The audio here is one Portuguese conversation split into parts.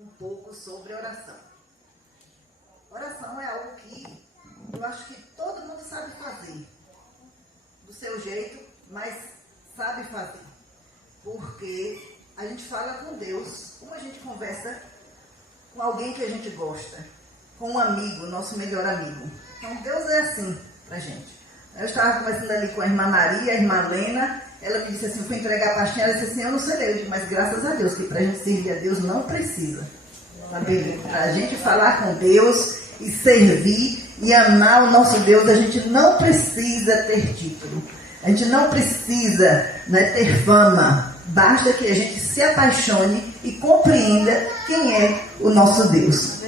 um pouco sobre oração. Oração é algo que eu acho que todo mundo sabe fazer, do seu jeito, mas sabe fazer, porque a gente fala com Deus, como a gente conversa com alguém que a gente gosta, com um amigo, nosso melhor amigo. Então Deus é assim pra gente. Eu estava conversando ali com a irmã Maria, a irmã Lena, ela me disse assim, eu fui entregar a pastinha, ela disse assim, eu não sei ler, mas graças a Deus, que pra gente servir a Deus não precisa. Sabe? Pra gente falar com Deus e servir e amar o nosso Deus, a gente não precisa ter título, a gente não precisa, né, ter fama, basta que a gente se apaixone e compreenda quem é o nosso Deus.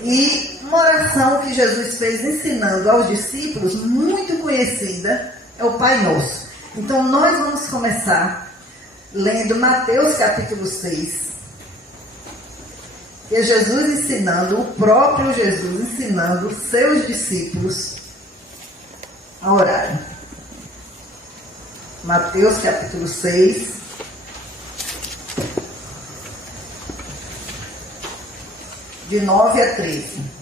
E uma oração que Jesus fez ensinando aos discípulos, muito conhecida, é o Pai Nosso. Então nós vamos começar lendo Mateus capítulo 6, que é Jesus ensinando, o próprio Jesus ensinando seus discípulos a orarem. Mateus capítulo 6, de 9 a 13.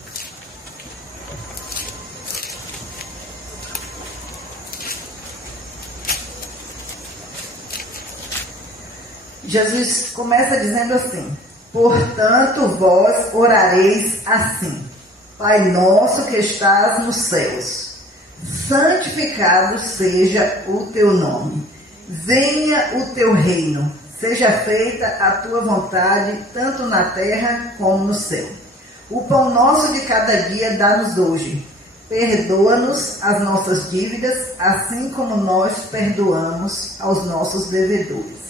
Jesus começa dizendo assim, portanto vós orareis assim, Pai nosso que estás nos céus, santificado seja o teu nome, venha o teu reino, seja feita a tua vontade, tanto na terra como no céu. O pão nosso de cada dia dá-nos hoje. Perdoa-nos as nossas dívidas, assim como nós perdoamos aos nossos devedores.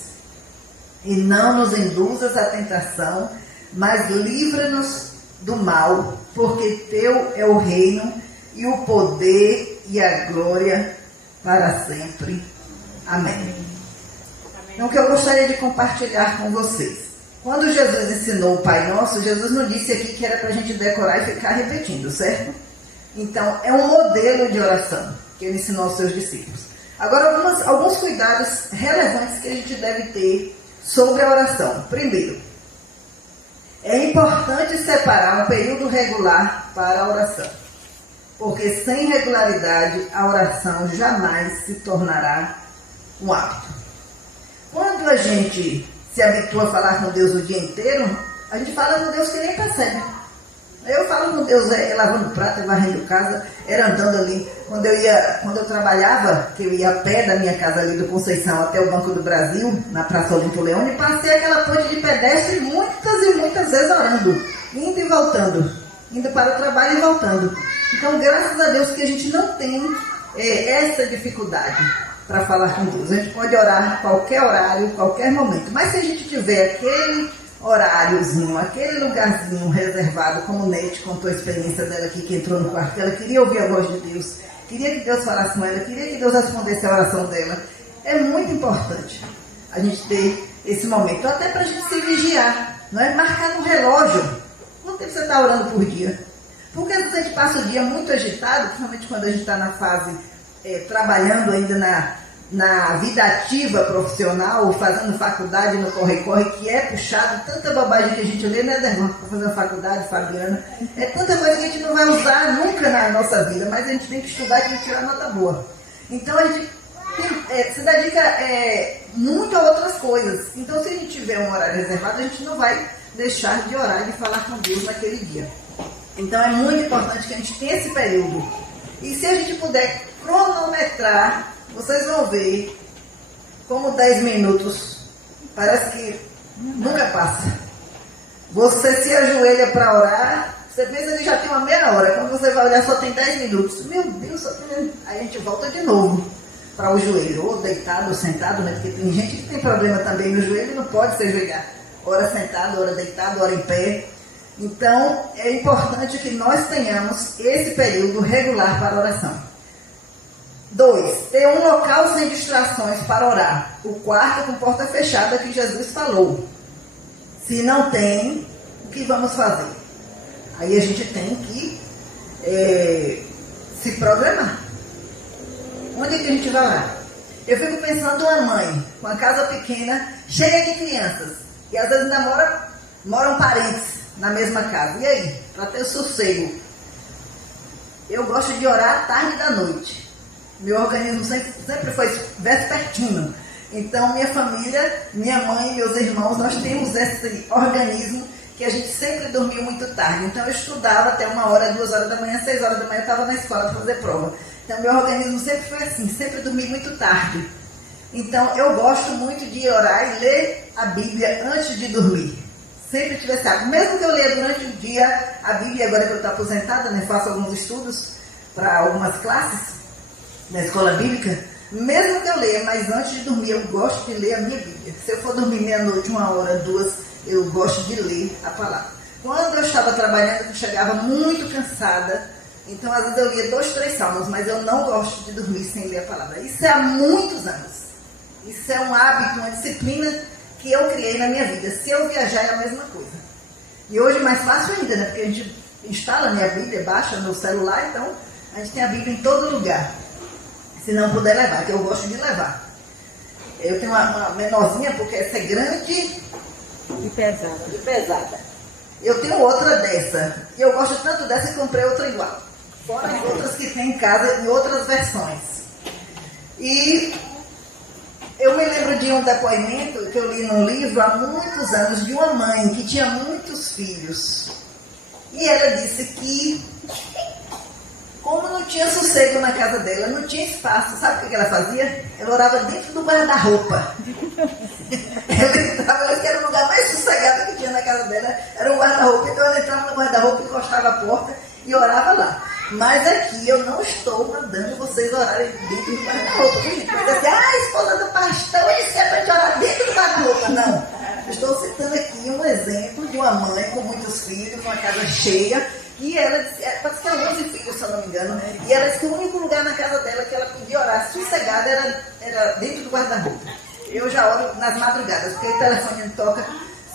E não nos induzas à tentação, mas livra-nos do mal, porque teu é o reino, e o poder e a glória para sempre. Amém. Então, o que eu gostaria de compartilhar com vocês. Quando Jesus ensinou o Pai Nosso, Jesus não disse aqui que era para a gente decorar e ficar repetindo, certo? Então, é um modelo de oração que ele ensinou aos seus discípulos. Agora, alguns cuidados relevantes que a gente deve ter sobre a oração. Primeiro, é importante separar um período regular para a oração, porque sem regularidade a oração jamais se tornará um hábito. Quando a gente se habitua a falar com Deus o dia inteiro, a gente fala com Deus que nem percebe. Eu falo com Deus lavando prato, varrendo casa, era andando ali. Quando eu trabalhava, que eu ia a pé da minha casa ali do Conceição até o Banco do Brasil, na Praça Olimpo Leone, passei aquela ponte de pedestre muitas e muitas vezes orando, indo e voltando, indo para o trabalho e voltando. Então, graças a Deus que a gente não tem essa dificuldade para falar com Deus. A gente pode orar a qualquer horário, qualquer momento. Mas se a gente tiver aquele horáriozinho, aquele lugarzinho reservado, como Neide contou a experiência dela aqui, que entrou no quarto, ela queria ouvir a voz de Deus, queria que Deus falasse com ela, queria que Deus respondesse a oração dela. É muito importante a gente ter esse momento, até para a gente se vigiar, não é? Marcar no relógio quanto tempo você está orando por dia. Porque às vezes a gente passa o dia muito agitado, principalmente quando a gente está na fase trabalhando ainda na vida ativa profissional, fazendo faculdade no corre-corre, que é puxado, tanta bobagem que a gente lê, né, Dermão? Para fazer faculdade, Fabiana, é tanta coisa que a gente não vai usar nunca na nossa vida, mas a gente tem que estudar e tem que tirar nota boa. Então a gente se dedica muito a outras coisas. Então, se a gente tiver um horário reservado, a gente não vai deixar de orar e de falar com Deus naquele dia. Então é muito importante que a gente tenha esse período. E se a gente puder cronometrar, vocês vão ver como 10 minutos parece que nunca passa. Você se ajoelha para orar, você pensa que já tem uma meia hora. Quando você vai olhar, só tem 10 minutos. Meu Deus, só tem... Aí a gente volta de novo para o joelho, ou deitado ou sentado, né? Porque tem gente que tem problema também no joelho e não pode se ajoelhar. Ora sentado, ora deitado, ora em pé. Então, é importante que nós tenhamos esse período regular para a oração. 2. Ter um local sem distrações para orar. O quarto com porta fechada que Jesus falou. Se não tem, o que vamos fazer? Aí a gente tem que se programar. Onde é que a gente vai orar? Eu fico pensando uma mãe com uma casa pequena, cheia de crianças. E às vezes demora moram parentes na mesma casa. E aí? Para ter sossego. Eu gosto de orar à tarde e da noite. Meu organismo sempre foi vespertino. Então, minha família, minha mãe e meus irmãos, nós temos esse organismo que a gente sempre dormiu muito tarde. Então, eu estudava até 1 hora, 2 horas da manhã, 6 horas da manhã, eu estava na escola para fazer prova. Então, meu organismo sempre foi assim, sempre dormi muito tarde. Então, eu gosto muito de orar e ler a Bíblia antes de dormir. Sempre tive esse hábito. Mesmo que eu leia durante o dia a Bíblia, agora que eu estou aposentada, né, faço alguns estudos para algumas classes na escola bíblica, mesmo que eu leia, mas antes de dormir, eu gosto de ler a minha Bíblia. Se eu for dormir meia-noite, 1 hora, 2, eu gosto de ler a palavra. Quando eu estava trabalhando, eu chegava muito cansada, então às vezes eu lia 2, 3 salmos, mas eu não gosto de dormir sem ler a palavra. Isso é há muitos anos. Isso é um hábito, uma disciplina que eu criei na minha vida. Se eu viajar é a mesma coisa. E hoje é mais fácil ainda, né? Porque a gente instala a minha Bíblia, baixa no celular, então a gente tem a Bíblia em todo lugar. Se não puder levar, que eu gosto de levar. Eu tenho uma menorzinha, porque essa é grande e pesada. Eu tenho outra dessa. E eu gosto tanto dessa que comprei outra igual. Fora as outras que tem em casa em outras versões. E eu me lembro de um depoimento que eu li num livro há muitos anos de uma mãe que tinha muitos filhos. E ela disse que, como não tinha sossego na casa dela, não tinha espaço, sabe o que ela fazia? Ela orava dentro do guarda-roupa. Ela entrava, ela que era o lugar mais sossegado que tinha na casa dela, era o guarda-roupa. Então ela entrava no guarda-roupa, encostava a porta e orava lá. Mas aqui eu não estou mandando vocês orarem dentro do guarda-roupa. Gente vai dizer assim, a esposa do pastor disse para te orar dentro do guarda-roupa. Não. Eu estou citando aqui um exemplo de uma mãe com muitos filhos, uma casa cheia. E ela disse, parece que eram 11 filhos, se eu não me engano, e ela disse que o único lugar na casa dela que ela podia orar sossegada era dentro do guarda-roupa. Eu já oro nas madrugadas, porque o telefone não toca,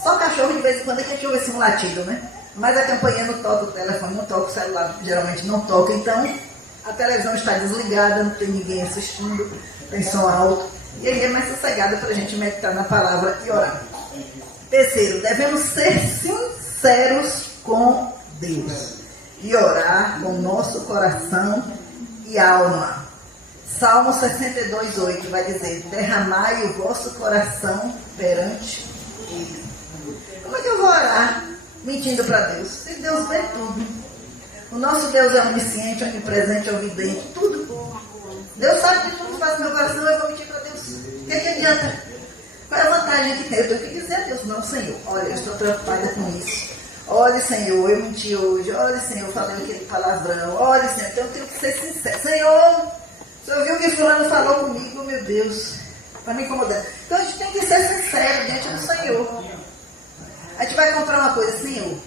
só cachorro de vez em quando é que a gente ouve assim um latido, né? Mas a campainha não toca, o telefone não toca, o celular geralmente não toca, então a televisão está desligada, não tem ninguém assistindo, tem som alto, e aí é mais sossegada para a gente meditar na palavra e orar. Terceiro, devemos ser sinceros com Deus e orar com nosso coração e alma. Salmo 62:8 vai dizer, derramai o vosso coração perante Ele. Como é que eu vou orar mentindo para Deus? Se Deus vê tudo. O nosso Deus é onisciente, onipresente, ovidente, tudo. Deus sabe de tudo, faz meu coração, eu vou mentir para Deus. O que adianta? Qual é a vantagem que tem? Eu tenho que dizer a Deus, não, Senhor, olha, eu estou preocupada com isso. Olha, Senhor, eu menti hoje. Olha, Senhor, eu falei aquele palavrão. Olha, Senhor, então eu tenho que ser sincero. Senhor, o Senhor viu que fulano falou comigo, meu Deus, está me incomodando. Então a gente tem que ser sincero diante do Senhor. A gente vai comprar uma coisa, Senhor,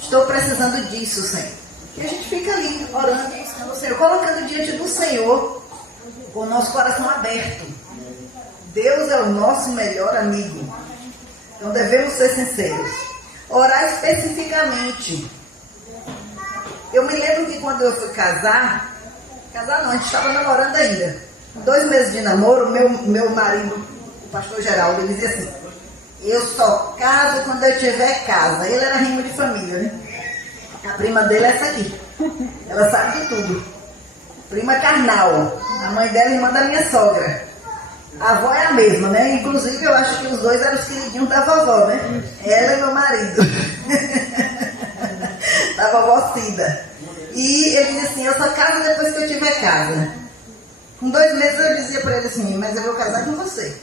estou precisando disso, Senhor. E a gente fica ali, orando, buscando o Senhor, colocando diante do Senhor com o nosso coração aberto. Deus é o nosso melhor amigo. Então devemos ser sinceros. Orar especificamente. Eu me lembro que quando eu fui casar não, a gente estava namorando ainda. 2 meses de namoro, meu marido, o pastor Geraldo, ele dizia assim, eu só caso quando eu tiver casa. Ele era rimo de família, né? A prima dele é essa aqui. Ela sabe de tudo. Prima carnal. A mãe dela é irmã da minha sogra. A avó é a mesma, né? Inclusive, eu acho que os dois eram os queridinhos da vovó, né? Ela e meu marido. Da vovó Cida. E ele disse assim, eu só caso depois que eu tiver casa. Com 2 meses eu dizia para ele assim, mas eu vou casar com você.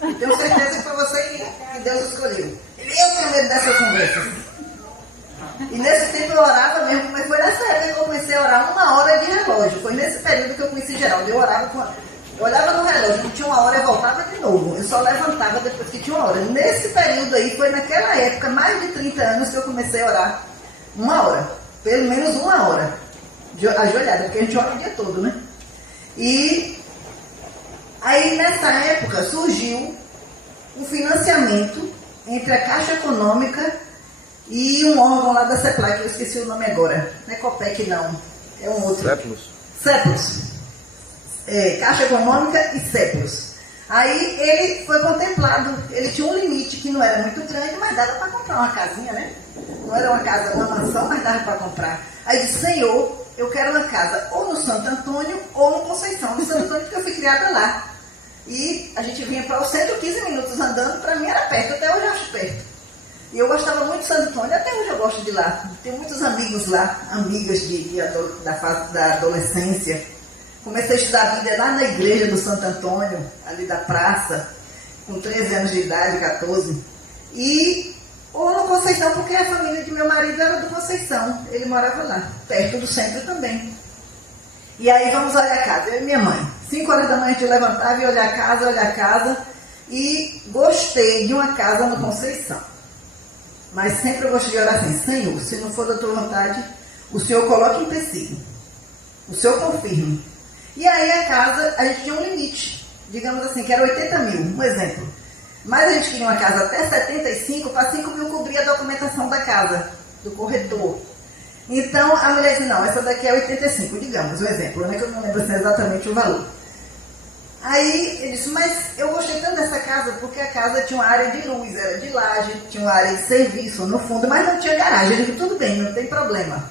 Tenho certeza que foi você que Deus escolheu. Eu tenho medo dessas conversas. E nesse tempo eu orava mesmo, mas foi nessa época que eu comecei a orar 1 hora de relógio. Foi nesse período que eu conheci Geraldo. Eu orava eu olhava no relógio, não tinha 1 hora, eu voltava de novo. Eu só levantava depois que tinha 1 hora. Nesse período aí, foi naquela época, mais de 30 anos, que eu comecei a orar 1 hora. Pelo menos 1 hora. Ajoelhada, porque a gente ora o dia todo, né? E aí, nessa época, surgiu um financiamento entre a Caixa Econômica e um órgão lá da CEPLAC, que eu esqueci o nome agora. Não é Copec, não. É um outro. CEPLUS. CEPLUS. Caixa Econômica e CEPLUS. Aí ele foi contemplado, ele tinha um limite que não era muito grande, mas dava para comprar uma casinha, né? Não era uma casa, uma mansão, mas dava para comprar. Aí disse, Senhor, eu quero uma casa ou no Santo Antônio ou no Conceição. No Santo Antônio, porque eu fui criada lá. E a gente vinha para o centro 15 minutos andando, para mim era perto, até hoje eu acho perto. E eu gostava muito de Santo Antônio, até hoje eu gosto de lá. Tenho muitos amigos lá, amigas da fase da adolescência. Comecei a estudar a Bíblia lá na igreja do Santo Antônio, ali da praça, com 13 anos de idade, 14. Ou no Conceição, porque a família de meu marido era do Conceição. Ele morava lá, perto do centro também. E aí vamos olhar a casa, eu e minha mãe. 5 horas da manhã a gente levantava e olhar a casa. E gostei de uma casa no Conceição. Mas sempre eu gostei de orar assim, Senhor, se não for da tua vontade, o Senhor coloque em empecilho. O Senhor confirme. E aí a casa, a gente tinha um limite. Digamos assim, que era 80 mil, um exemplo. Mas a gente queria uma casa até 75, para 5 mil cobrir a documentação da casa, do corretor. Então a mulher disse, não, essa daqui é 85, digamos, um exemplo, né, que eu não lembro assim, exatamente o valor. Aí ele disse, mas eu gostei tanto dessa casa, porque a casa tinha uma área de luz, era de laje, tinha uma área de serviço no fundo, mas não tinha garagem. Eu digo, tudo bem, não tem problema.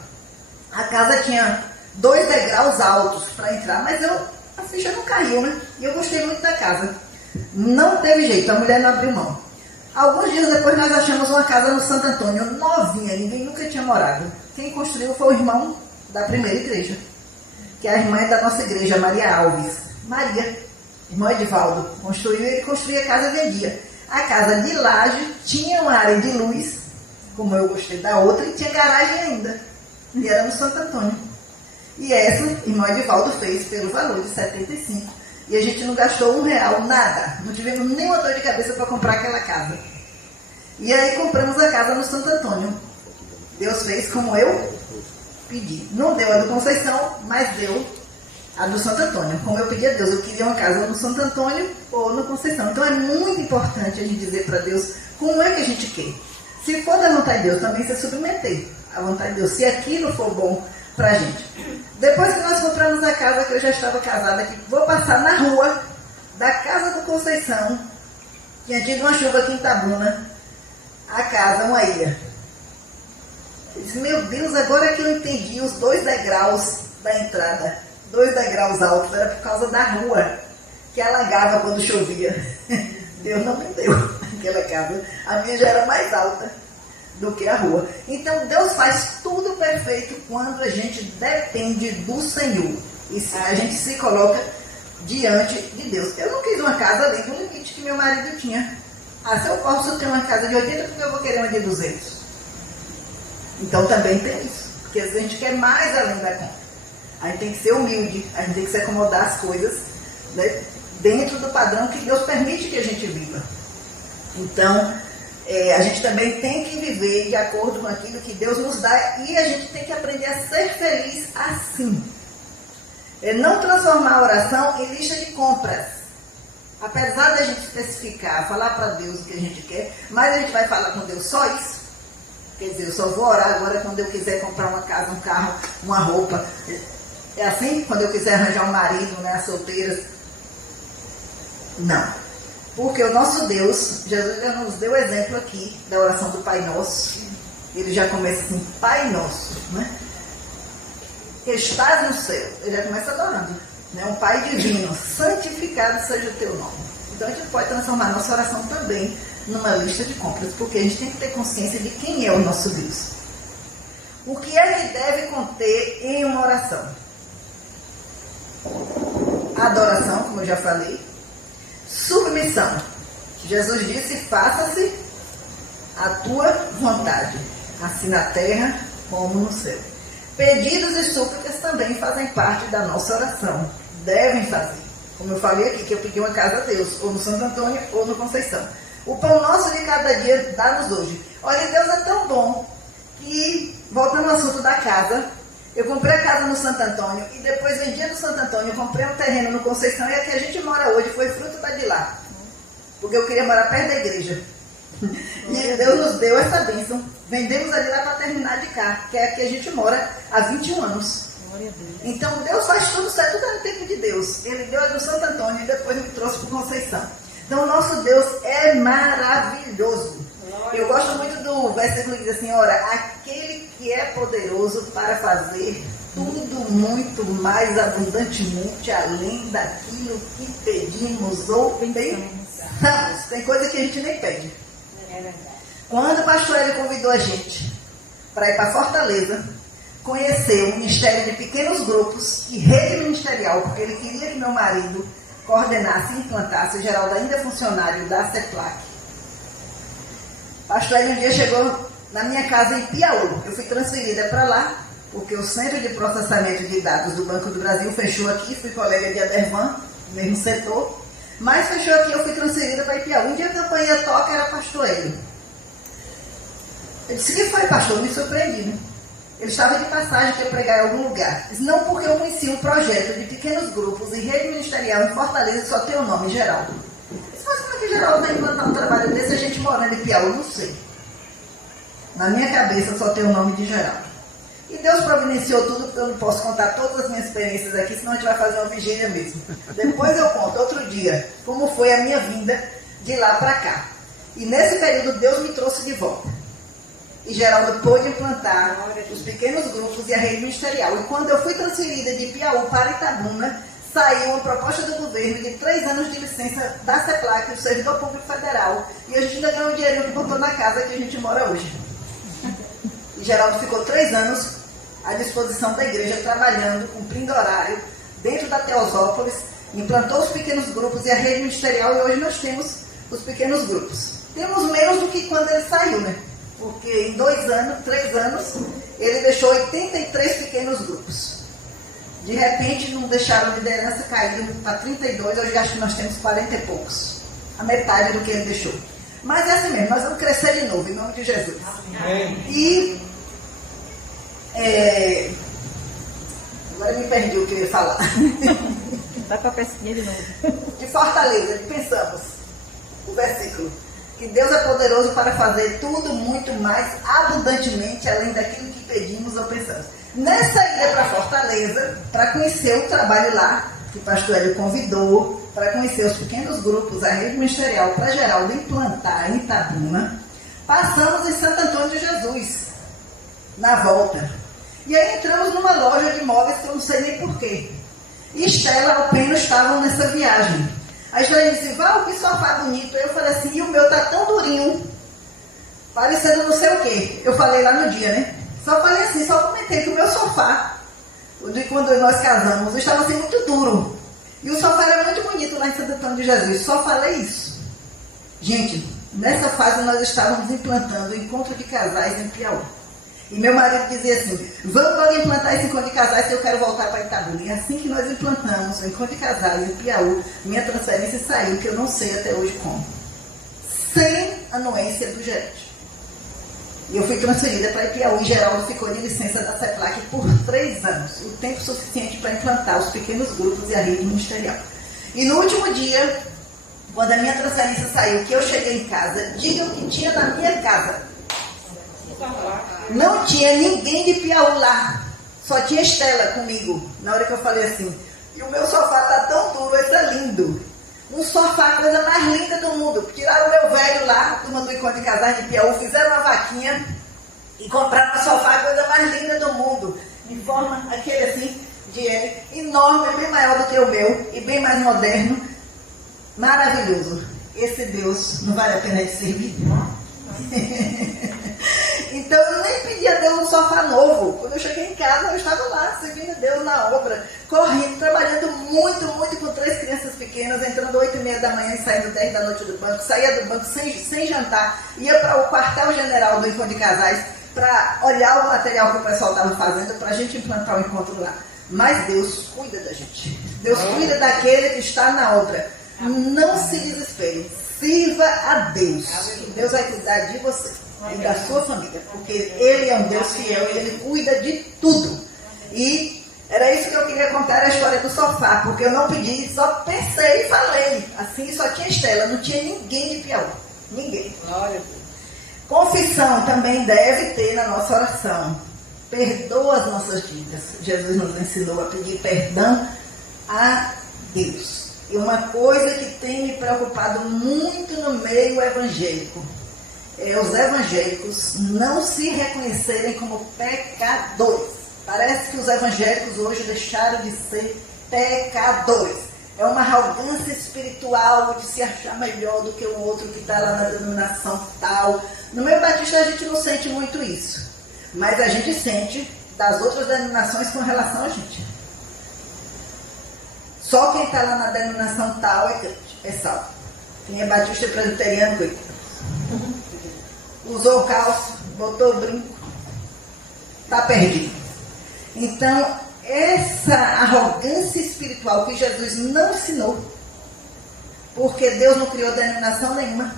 A casa tinha 2 degraus altos para entrar, mas a ficha não caiu, né? E eu gostei muito da casa. Não teve jeito, a mulher não abriu mão. Alguns dias depois nós achamos uma casa no Santo Antônio, novinha, ninguém nunca tinha morado. Quem construiu foi o irmão da primeira igreja, que é a irmã da nossa igreja, Maria Alves. Maria, irmão Edivaldo, construiu, ele construía a casa e vendia. A casa de laje tinha uma área de luz, como eu gostei da outra, e tinha garagem ainda. E era no Santo Antônio. E essa, irmão Edivaldo fez pelo valor de 75. E a gente não gastou R$1, nada. Não tivemos nenhuma dor de cabeça para comprar aquela casa. E aí compramos a casa no Santo Antônio. Deus fez como eu pedi. Não deu a do Conceição, mas deu a do Santo Antônio. Como eu pedi a Deus, eu queria uma casa no Santo Antônio ou no Conceição. Então é muito importante a gente dizer para Deus como é que a gente quer. Se for da vontade de Deus, também se submeter à vontade de Deus. Se aquilo for bom para a gente. Depois que nós compramos a casa, que eu já estava casada, que vou passar na rua da casa do Conceição, tinha tido uma chuva aqui em Itabuna, a casa, uma ilha. Eu disse, meu Deus, agora que eu entendi os 2 degraus da entrada, 2 degraus altos, era por causa da rua, que alagava quando chovia. Deus não me deu aquela casa. A minha já era mais alta do que a rua. Então Deus faz tudo perfeito quando a gente depende do Senhor. E a gente se coloca diante de Deus. Eu não quis uma casa além do limite que meu marido tinha. Se eu posso ter uma casa de 80, porque eu vou querer uma de 200. Então também tem isso. Porque às vezes a gente quer mais além da conta. A gente tem que ser humilde, a gente tem que se acomodar as coisas, né, dentro do padrão que Deus permite que a gente viva. Então, a gente também tem que viver de acordo com aquilo que Deus nos dá e a gente tem que aprender a ser feliz assim. Não transformar a oração em lista de compras. Apesar da gente especificar, falar para Deus o que a gente quer, mas a gente vai falar com Deus só isso. Quer dizer, eu só vou orar agora quando eu quiser comprar uma casa, um carro, uma roupa. É assim? Quando eu quiser arranjar um marido, né, as solteiras. Não. Porque o nosso Deus, Jesus já nos deu o exemplo aqui da oração do Pai Nosso. Ele já começa assim, Pai Nosso, né? Que estás no céu. Ele já começa adorando. Né? Um Pai divino, santificado seja o teu nome. Então a gente pode transformar a nossa oração também numa lista de compras, porque a gente tem que ter consciência de quem é o nosso Deus. O que é que deve conter em uma oração? Adoração, como eu já falei. Submissão. Jesus disse, faça-se a tua vontade, assim na terra como no céu. Pedidos e súplicas também fazem parte da nossa oração. Devem fazer. Como eu falei aqui, que eu pedi uma casa a Deus, ou no Santo Antônio, ou no Conceição. O pão nosso de cada dia dá-nos hoje. Olha, Deus é tão bom que, voltando ao assunto da casa, eu comprei a casa no Santo Antônio e depois vendia no Santo Antônio, eu comprei um terreno no Conceição e a que a gente mora hoje foi fruto da de lá. Porque eu queria morar perto da igreja. E Deus nos deu essa bênção. Vendemos ali lá para terminar de cá, que é a que a gente mora há 21 anos. Então Deus faz tudo certo, tudo é no tempo de Deus. Ele deu a do Santo Antônio e depois me trouxe para Conceição. Então o nosso Deus é maravilhoso. Eu gosto muito do versículo que diz assim, ora, aquele que é poderoso para fazer tudo muito mais abundantemente além daquilo que pedimos ou pensamos. Tem coisa que a gente nem pede. É verdade. Quando o pastor ele convidou a gente para ir para Fortaleza, conhecer o Ministério de Pequenos Grupos e rede ministerial, porque ele queria que meu marido coordenasse e implantasse, o Geraldo ainda é funcionário da CEPLAC. Pastor ele um dia chegou na minha casa em Piauí. Eu fui transferida para lá, porque o Centro de Processamento de Dados do Banco do Brasil fechou aqui, fui colega de Adervan, no mesmo setor, mas fechou aqui, eu fui transferida para Piauí. Um dia a campanha toca, era pastor ele. Eu disse, o que foi, pastor? Me surpreendi, né? Ele estava de passagem que ia pregar em algum lugar. Disse, não, porque eu conheci um projeto de pequenos grupos e rede ministerial em Fortaleza que só tem o nome Geraldo. Disse, mas como é que Geraldo vai implantar um trabalho desse a gente morando em Piauí? Não sei. Na minha cabeça só tem o nome de Geraldo. E Deus providenciou tudo, porque eu não posso contar todas as minhas experiências aqui, senão a gente vai fazer uma vigília mesmo. Depois eu conto, outro dia, como foi a minha vinda de lá para cá. E nesse período Deus me trouxe de volta. E Geraldo pôde implantar os pequenos grupos e a rede ministerial. E quando eu fui transferida de Piauí para Itabuna, saiu uma proposta do governo de 3 anos de licença da CEPLAC, do Servidor Público Federal. E a gente ainda ganhou um dinheirinho que botou na casa que a gente mora hoje. E Geraldo ficou 3 anos à disposição da igreja, trabalhando, cumprindo horário, dentro da Teosópolis, implantou os pequenos grupos e a rede ministerial, e hoje nós temos os pequenos grupos. Temos menos do que quando ele saiu, né? Porque em 2 anos, 3 anos, ele deixou 83 pequenos grupos. De repente, não deixaram a liderança cair para 32, hoje acho que nós temos 40 e poucos. A metade do que ele deixou. Mas é assim mesmo, nós vamos crescer de novo, em nome de Jesus. Amém. E, agora eu me perdi o que eu ia falar. Vai para a pesquinha de novo. De Fortaleza, pensamos, o versículo. Que Deus é poderoso para fazer tudo muito mais abundantemente além daquilo que pedimos ou pensamos. Nessa ida para Fortaleza, para conhecer o trabalho lá, que o pastor Hélio convidou, para conhecer os pequenos grupos, a rede ministerial, para Geraldo implantar em Itabuna, passamos em Santo Antônio de Jesus, na volta. E aí entramos numa loja de imóveis que eu não sei nem porquê. E Estela e Alpeno estavam nessa viagem. A Estela disse, Val, que sofá bonito. Eu falei assim, e o meu tá tão durinho, parecendo não sei o quê. Eu falei lá no dia, né? Só falei assim, só comentei que o meu sofá, de quando nós casamos, estava assim muito duro. E o sofá era muito bonito lá em Santo Antônio de Jesus. Só falei isso. Gente, nessa fase nós estávamos implantando o encontro de casais em Piauí. E meu marido dizia assim, vamos logo implantar esse encontro de casais que eu quero voltar para Itabuna. E assim que nós implantamos o encontro de casais em Piauí, minha transferência saiu, que eu não sei até hoje como. Sem anuência do gerente. E eu fui transferida para Piauí. Geraldo ficou de licença da CEPLAC por 3 anos. O tempo suficiente para implantar os pequenos grupos e a rede ministerial. E no último dia, quando a minha transferência saiu, que eu cheguei em casa, diga o que tinha na minha casa. Não tinha ninguém de Piauí lá. Só tinha Estela comigo. Na hora que eu falei assim, e o meu sofá tá tão duro, ele tá lindo. Um sofá, a coisa mais linda do mundo. Tiraram o meu velho lá, a turma do encontro de casais de Piauí, fizeram uma vaquinha e compraram um sofá, a coisa mais linda do mundo. Em forma, aquele assim, de L, enorme, bem maior do que o meu e bem mais moderno. Maravilhoso. Esse Deus não vale a pena de servir? Então eu nem pedi a Deus um sofá novo. Quando eu cheguei em casa, eu estava lá, servindo a Deus na obra, correndo, trabalhando muito, muito com 3 crianças pequenas, entrando 8h30 da manhã e saindo 10 da noite do banco, saía do banco sem jantar, ia para o quartel-general do encontro de casais para olhar o material que o pessoal estava fazendo para a gente implantar o encontro lá. Mas Deus cuida da gente. Deus cuida daquele que está na obra. Não se desespere. Sirva a Deus. Deus vai cuidar de você e da sua família, porque Ele é um Deus fiel e Ele cuida de tudo. E era isso que eu queria contar, a história do sofá, porque eu não pedi, só pensei e falei. Assim, só tinha Estela, não tinha ninguém de Piauí. Ninguém. Confissão também deve ter na nossa oração. perdoa as nossas dívidas. Jesus nos ensinou a pedir perdão a Deus. E uma coisa que tem me preocupado muito no meio evangélico é os evangélicos não se reconhecerem como pecadores. Parece que os evangélicos hoje deixaram de ser pecadores. É uma arrogância espiritual de se achar melhor do que o outro que está lá na denominação tal. No meio batista a gente não sente muito isso, mas a gente sente das outras denominações com relação a gente. Só quem está lá na denominação tal é crente, é salvo. Quem é batista e presbiteriano, coitado. Usou o calço, botou o brinco, está perdido. Então, essa arrogância espiritual que Jesus não ensinou, porque Deus não criou denominação nenhuma.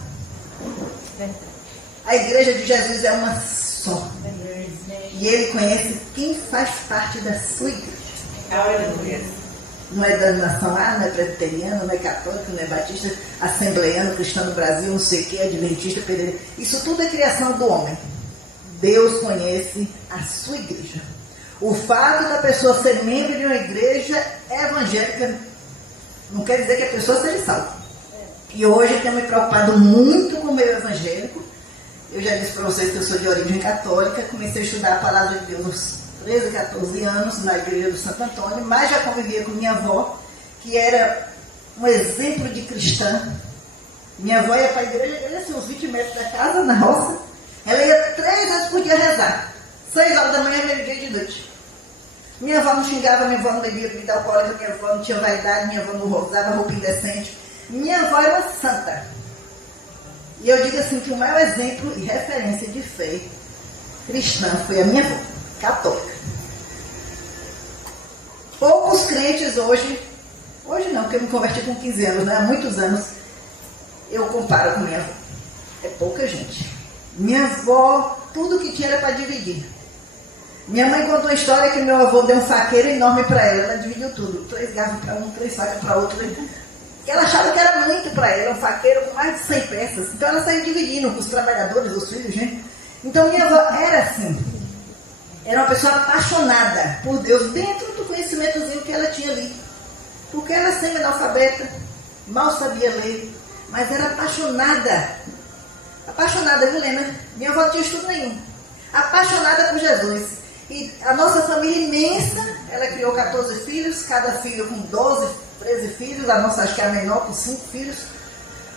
A igreja de Jesus é uma só. E Ele conhece quem faz parte da sua igreja. Não é denominação A, não é presbiteriano, não é católico, não é batista, assembleiano, cristão do Brasil, não sei o que, adventista, pereira. Isso tudo é criação do homem. Deus conhece a sua igreja. O fato da pessoa ser membro de uma igreja evangélica não quer dizer que a pessoa seja salva. E hoje eu tenho me preocupado muito com o meio evangélico. Eu já disse para vocês que eu sou de origem católica, comecei a estudar a palavra de Deus aos 13, 14 anos na igreja do Santo Antônio, mas já convivia com minha avó, que era um exemplo de cristã. Minha avó ia para a igreja, assim, uns 20 metros da casa, na roça. Ela ia 3 vezes por dia rezar. 6 horas da manhã, meio-dia e de noite. Minha avó não xingava, minha avó não bebia bebida alcoólica, minha avó não tinha vaidade, minha avó não usava roupa indecente. Minha avó era uma santa. E eu digo assim que o maior exemplo e referência de fé cristã foi a minha avó, católica. Poucos crentes hoje não, porque eu me converti com 15 anos, né? Há muitos anos, eu comparo com minha avó. É pouca gente. Minha avó, tudo que tinha era para dividir. Minha mãe contou uma história que meu avô deu um faqueiro enorme para ela. Ela dividiu tudo. 3 garfos para um, 3 facas para outro. Ela achava que era muito para ela, um faqueiro com mais de 100 peças. Então ela saiu dividindo com os trabalhadores, os filhos, gente. Então minha avó era assim. Era uma pessoa apaixonada por Deus dentro do conhecimentozinho que ela tinha ali. Porque ela era semi-analfabeta, mal sabia ler, mas era apaixonada. Apaixonada, viu, Lena? Minha avó não tinha estudo nenhum. Apaixonada por Jesus. E a nossa família imensa, ela criou 14 filhos, cada filho com 12, 13 filhos. A nossa, acho que é a menor, com 5 filhos.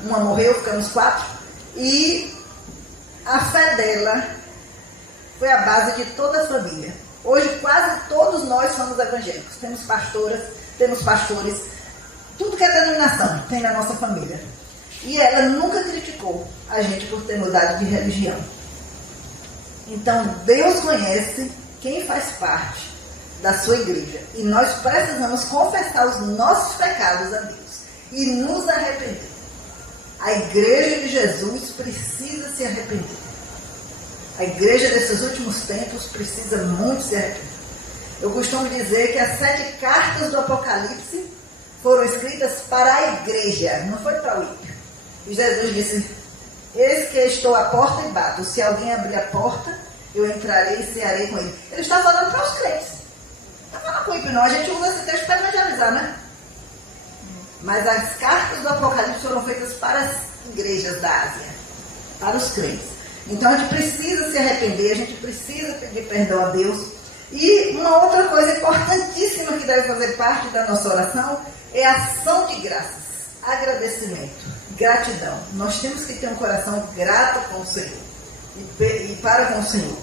Uma morreu, ficamos 4. E a fé dela foi a base de toda a família. Hoje quase todos nós somos evangélicos. Temos pastoras, temos pastores, tudo que é denominação tem na nossa família. E ela nunca criticou a gente por ter mudado de religião. Então Deus conhece quem faz parte da sua igreja. E nós precisamos confessar os nossos pecados a Deus e nos arrepender. A igreja de Jesus precisa se arrepender. A igreja desses últimos tempos precisa muito se arrepender. Eu costumo dizer que as 7 cartas do Apocalipse foram escritas para a igreja, não foi para o ímpio. E Jesus disse: eis que estou à porta e bato. Se alguém abrir a porta, eu entrarei e cearei com ele. Ele está falando para os crentes. Não está falando com o ímpio, não. A gente usa esse texto para evangelizar, né? Mas as cartas do Apocalipse foram feitas para as igrejas da Ásia, para os crentes. Então a gente precisa se arrepender, a gente precisa pedir perdão a Deus. E uma outra coisa importantíssima que deve fazer parte da nossa oração é a ação de graças, agradecimento, gratidão. Nós temos que ter um coração grato com o Senhor e para com o Senhor.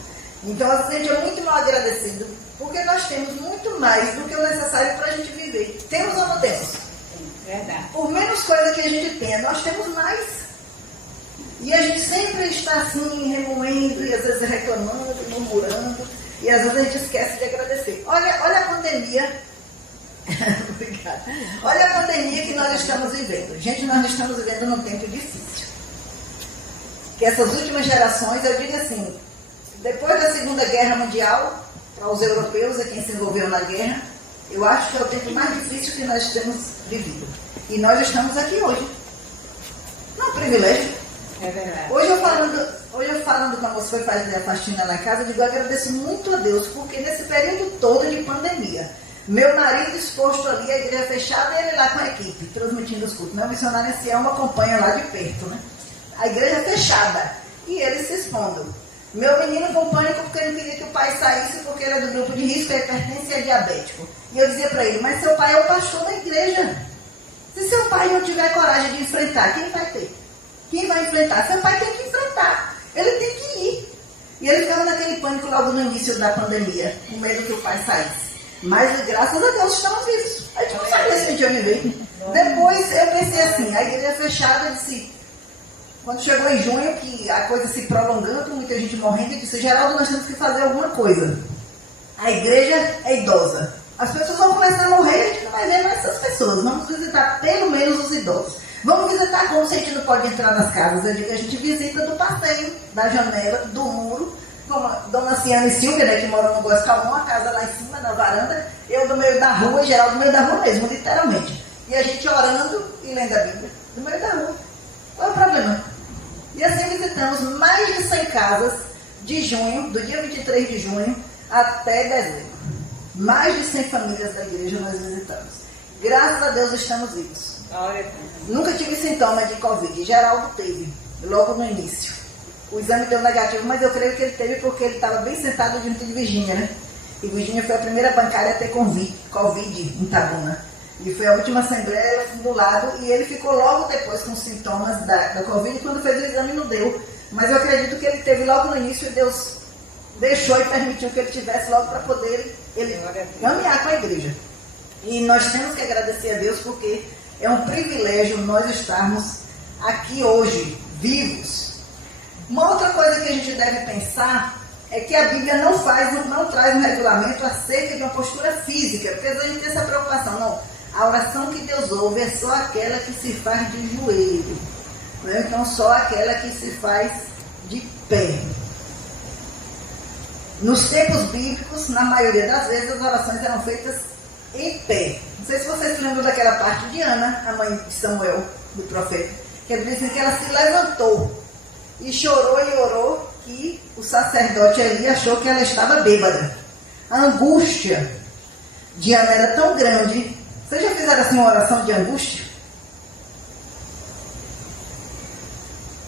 Então a gente é muito mal agradecido, porque nós temos muito mais do que o necessário para a gente viver. Temos ou não temos? Verdade. Por menos coisa que a gente tenha, nós temos mais. E a gente sempre está assim, remoendo, e às vezes reclamando, murmurando, e às vezes a gente esquece de agradecer. Olha a pandemia. Obrigada. Olha a pandemia que nós estamos vivendo. Gente, nós estamos vivendo num tempo difícil. Que essas últimas gerações, eu digo assim, depois da Segunda Guerra Mundial, para os europeus e quem se envolveu na guerra, eu acho que é o tempo mais difícil que nós temos vivido. E nós estamos aqui hoje. Não é um privilégio. É verdade. Hoje eu falando... Hoje eu falando com a moça que foi fazer a faxina lá em casa, eu digo, eu agradeço muito a Deus, porque nesse período todo de pandemia, meu marido exposto ali, a igreja fechada, e ele lá com a equipe, transmitindo os cultos. Meu missionário ancião acompanha lá de perto, né? A igreja fechada, e ele se expondo. Meu menino com pânico porque ele não queria que o pai saísse, porque ele é do grupo de risco, ele pertence a diabético. E eu dizia para ele, mas seu pai é o pastor da igreja. Se seu pai não tiver coragem de enfrentar, quem vai ter? Quem vai enfrentar? Seu pai tem que enfrentar. Ele tem que ir. E ele ficava naquele pânico logo no início da pandemia, com medo que o pai saísse. Mas graças a Deus estamos vivos. A gente não sabia se a gente ia viver. Depois eu pensei assim, a igreja fechada, eu disse, quando chegou em junho, que a coisa se prolongando, muita gente morrendo, eu disse, Geraldo, nós temos que fazer alguma coisa. A igreja é idosa. As pessoas vão começar a morrer, a gente não vai ver mais essas pessoas. Vamos visitar pelo menos os idosos. Vamos visitar como se a gente não pode entrar nas casas. Eu digo, a gente visita do passeio, da janela, do muro, como a dona Ciana e Silvia, né, que moram no Goscalão, uma casa lá em cima, na varanda, eu do meio da rua, geral do meio da rua mesmo, literalmente. E a gente orando e lendo a Bíblia, do meio da rua. Qual é o problema? E assim visitamos mais de 100 casas de junho, do dia 23 de junho até dezembro. Mais de 100 famílias da igreja nós visitamos. Graças a Deus estamos vivos. Nunca tive sintoma de Covid. Geraldo teve, logo no início. O exame deu negativo, mas eu creio que ele teve porque ele estava bem sentado junto de Virgínia, né? E Virgínia foi a primeira bancária a ter Covid em Itabuna. E foi a última assembleia do lado, e ele ficou logo depois com sintomas da Covid, e quando fez o exame não deu. Mas eu acredito que ele teve logo no início, e Deus deixou e permitiu que ele tivesse logo para poder ele caminhar com a igreja. E nós temos que agradecer a Deus, porque é um privilégio nós estarmos aqui hoje, vivos. Uma outra coisa que a gente deve pensar é que a Bíblia não traz um regulamento acerca de uma postura física, porque a gente tem essa preocupação. Não, a oração que Deus ouve é só aquela que se faz de joelho, né? Então só aquela que se faz de pé. Nos tempos bíblicos, na maioria das vezes, as orações eram feitas em pé. Não sei se vocês se lembram daquela parte de Ana, a mãe de Samuel, do profeta, que dizem que ela se levantou e chorou e orou, que o sacerdote ali achou que ela estava bêbada. A angústia de Ana era tão grande. Vocês já fizeram assim uma oração de angústia?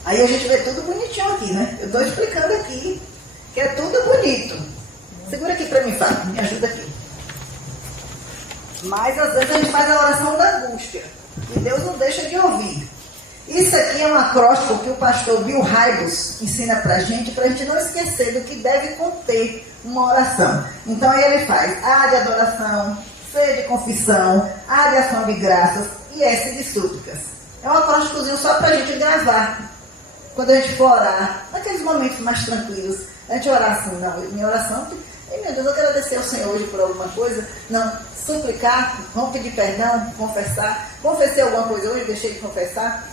Aí a gente vê tudo bonitinho aqui, né? Eu estou explicando aqui que é tudo bonito. Segura aqui para mim, Fábio, me ajuda aqui. Mas às vezes a gente faz a oração da angústia e Deus não deixa de ouvir. Isso aqui é um acróstico que o pastor Bill Hybels ensina pra gente não esquecer do que deve conter uma oração. Então aí ele faz A de adoração, C de confissão, A de ação de graças e S de súplicas. É um acrósticozinho só pra gente gravar. Quando a gente for orar, naqueles momentos mais tranquilos, a gente orar assim, não, minha oração, meu Deus, eu quero agradecer ao Senhor hoje por alguma coisa. Não, suplicar, vamos pedir perdão, confessar. Confessei alguma coisa hoje, deixei de confessar.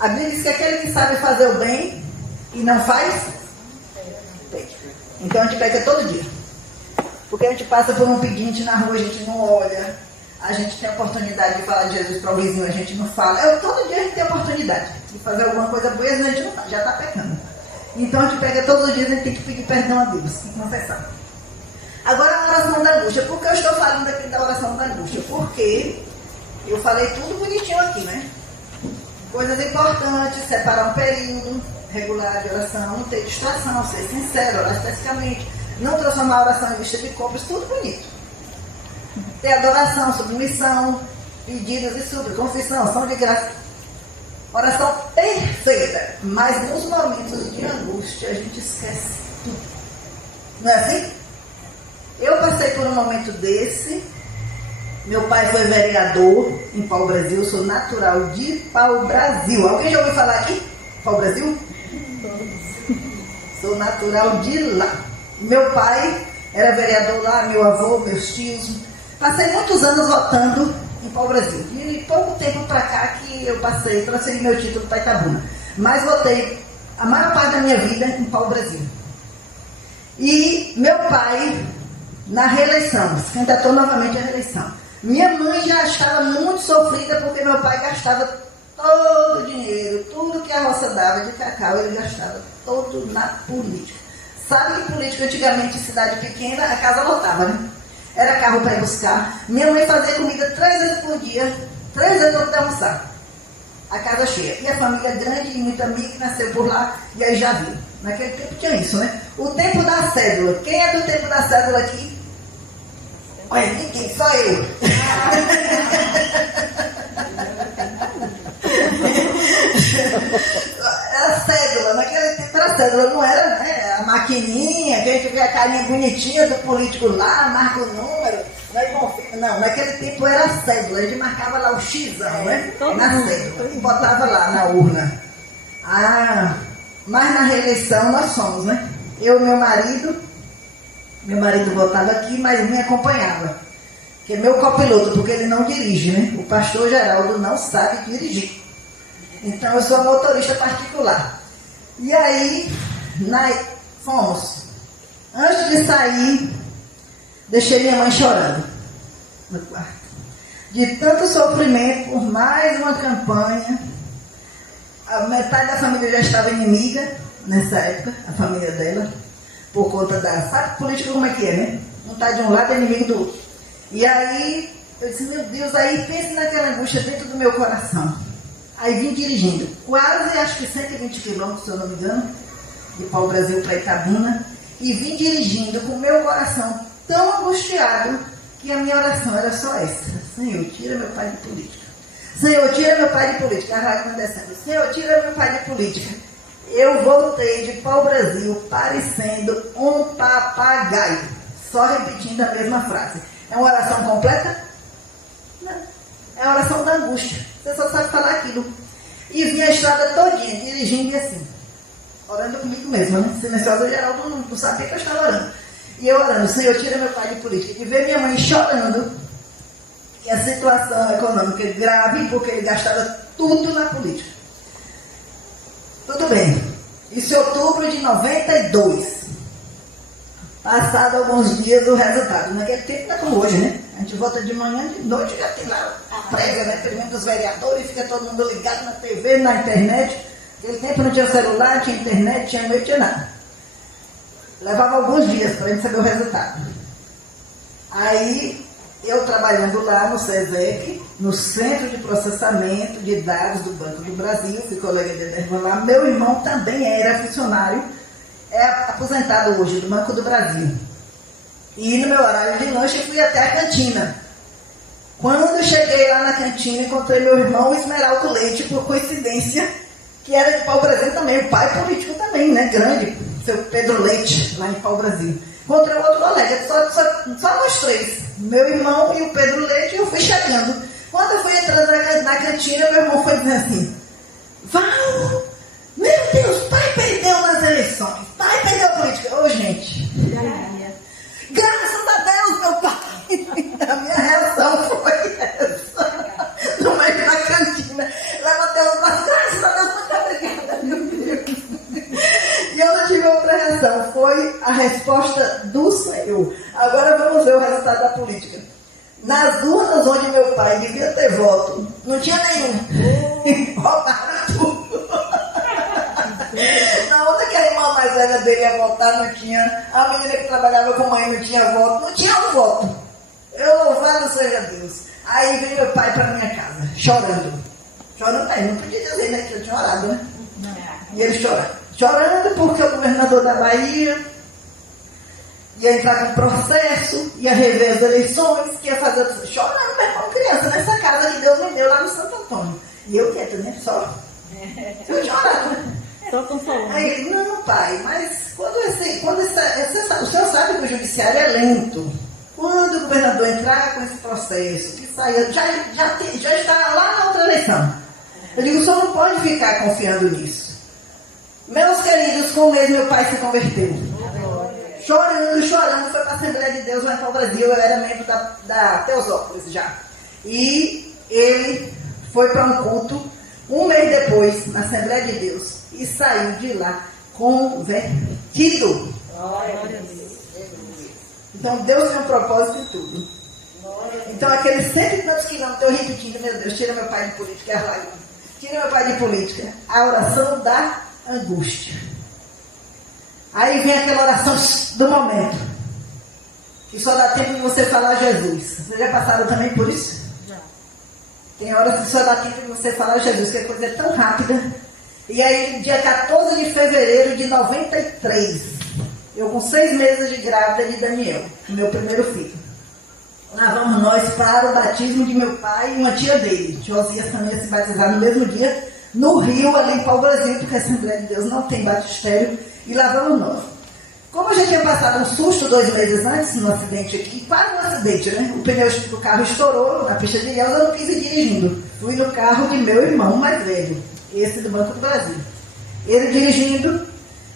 A Bíblia diz que aquele que sabe fazer o bem e não faz, pede. Então a gente pega todo dia. Porque a gente passa por um pedinte na rua, a gente não olha. A gente tem a oportunidade de falar de Jesus para o vizinho, a gente não fala. Todo dia a gente tem a oportunidade de fazer alguma coisa boa, mas a gente não faz, já está pecando. Então a gente pega todos os dias e a gente tem que pedir perdão a Deus, tem que confessar. Agora a oração da angústia. Por que eu estou falando aqui da oração da angústia? Porque eu falei tudo bonitinho aqui, né? Coisas importantes, separar um período regular de oração, não ter distração, ser sincero, orar especificamente, não transformar a oração em vista de compras, tudo bonito. Ter adoração, submissão, pedidos e súplicas, confissão, ação de graça. Oração perfeita, mas nos momentos de angústia a gente esquece tudo. Não é assim? Eu passei por um momento desse. Meu pai foi vereador em Pau-Brasil, sou natural de Pau-Brasil. Alguém já ouviu falar aqui? Pau-Brasil? Sou natural de lá. Meu pai era vereador lá, meu avô, meus tios. Passei muitos anos votando em Pau-Brasil. E pouco tempo para cá que eu passei, transferi meu título para Itabuna. Mas votei a maior parte da minha vida em Pau-Brasil. E meu pai, na reeleição, se candidatou novamente à reeleição. Minha mãe já estava muito sofrida porque meu pai gastava todo o dinheiro, tudo que a roça dava de cacau, ele gastava todo na política. Sabe que política antigamente em cidade pequena, a casa lotava, né? Era carro para ir buscar. Minha mãe fazia comida 3 vezes por dia, 3 vezes para almoçar. A casa cheia. E a família grande, e muito amigo que nasceu por lá, e aí já viu. Naquele tempo tinha isso, né? O tempo da cédula. Quem é do tempo da cédula aqui? Olha, ninguém, só eu. Era cédula, naquele tempo era cédula, não era, né, a maquininha, que a gente vê a carinha bonitinha do político lá, marca o número, não, naquele tempo era cédula, a gente marcava lá o xizão, né, na cédula, e botava lá na urna. Mas na reeleição nós somos, né, eu e meu marido votava aqui, mas me acompanhava, que é meu copiloto, porque ele não dirige, né, o pastor Geraldo não sabe dirigir. Então eu sou motorista particular. E aí, fomos. Antes de sair, deixei minha mãe chorando no quarto. De tanto sofrimento por mais uma campanha. A metade da família já estava inimiga nessa época, a família dela, por conta da... Sabe política como é que é, né? Um está de um lado e inimigo do outro. E aí, eu disse, meu Deus, aí pense naquela angústia dentro do meu coração. Aí vim dirigindo, quase acho que 120 quilômetros, se eu não me engano, de Pau-Brasil para Itabuna, e vim dirigindo com o meu coração tão angustiado que a minha oração era só essa: Senhor, tira meu pai de política. Senhor, tira meu pai de política. A rádio descendo. Senhor, tira meu pai de política. Eu voltei de Pau-Brasil parecendo um papagaio, só repetindo a mesma frase. É uma oração completa? Não. É a oração da angústia. Você só sabe falar aquilo. E vinha a estrada todinha, dirigindo e assim, orando comigo mesmo, né? Silenciosa, Geraldo não sabia que eu estava orando. E eu orando, Senhor, tira meu pai de política. E ver minha mãe chorando, e a situação econômica grave, porque ele gastava tudo na política. Tudo bem. Isso em outubro de 92. Passado alguns dias, o resultado. Naquele tempo não é como hoje, né? A gente vota de manhã, de noite já tem lá a prega, né? Primeiro dos vereadores, fica todo mundo ligado na TV, na internet. Naquele tempo não tinha celular, tinha internet, tinha noite, tinha nada. Levava alguns dias para a gente saber o resultado. Aí, eu trabalhando lá no SESEC, no Centro de Processamento de Dados do Banco do Brasil, fui colega dele lá, meu irmão também era funcionário, é aposentado hoje do Banco do Brasil. E no meu horário de lanche eu fui até a cantina. Quando cheguei lá na cantina, encontrei meu irmão Esmeraldo Leite, por coincidência, que era de Pau-Brasil também, o pai político também, né, grande, seu Pedro Leite, lá em Pau-Brasil. Encontrei outro colega, só nós três, meu irmão e o Pedro Leite, e eu fui chegando. Quando eu fui entrando na cantina, meu irmão foi dizendo assim: Val, meu Deus, pai perdeu nas eleições, pai perdeu a política. Ô, gente, graças a Deus, meu pai. A minha reação foi essa. No meio da cantina, levantei os braços, graças a Deus, muito obrigada, meu Deus. E eu não tive outra reação, foi a resposta do Senhor. Agora vamos ver o resultado da política. Nas urnas onde meu pai devia ter voto, não tinha nenhum. Votaram tudo. Na outra que a irmã mais velha dele ia votar, não tinha. A menina que trabalhava com mãe não tinha voto. Não tinha um voto. Eu louvado seja Deus. Aí veio meu pai para minha casa, chorando. Chorando, não podia dizer, né, que eu tinha orado, né? E ele chorando. Chorando porque o governador da Bahia ia entrar com processo, ia rever as eleições, que ia fazer... Chorando mesmo como criança, nessa casa que Deus me deu lá no Santo Antônio. E eu quieta, né? Só. Eu chorando, né? Só consolando. Aí ele, não, pai, mas o senhor sabe que o judiciário é lento. Quando o governador entrar com esse processo, que saia, já está lá na outra eleição. Eu digo, o senhor não pode ficar confiando nisso. Meus queridos, com um mês meu pai se converteu. Chorando, foi para a Assembleia de Deus lá em Pau-Brasil. Eu era membro da Teosópolis já. E ele foi para um culto um mês depois, na Assembleia de Deus, e saiu de lá convertido. Então Deus tem um propósito em tudo. Então aqueles 100 e tantos quilômetros eu repetindo, meu Deus, tira meu pai de política, tira meu pai de política, a oração da angústia. Aí vem aquela oração do momento, que só dá tempo de você falar Jesus. Vocês já passaram também por isso? Já. Tem horas que só dá tempo de você falar Jesus, que a coisa é tão rápida. E aí, dia 14 de fevereiro de 93, eu com 6 meses de grávida de Daniel, meu primeiro filho. Lá vamos nós para o batismo de meu pai e uma tia dele. Josias também ia se batizar no mesmo dia, no Rio, ali em Pau Brasil, porque a Assembleia de Deus não tem batistério. E lá vamos nós. Como eu já tinha passado um susto 2 meses antes, no acidente aqui, quase um acidente, né? O pneu do carro estourou na pista de Ilhéus, eu não quis ir dirigindo. Fui no carro de meu irmão mais velho, esse do Banco do Brasil. Ele dirigindo,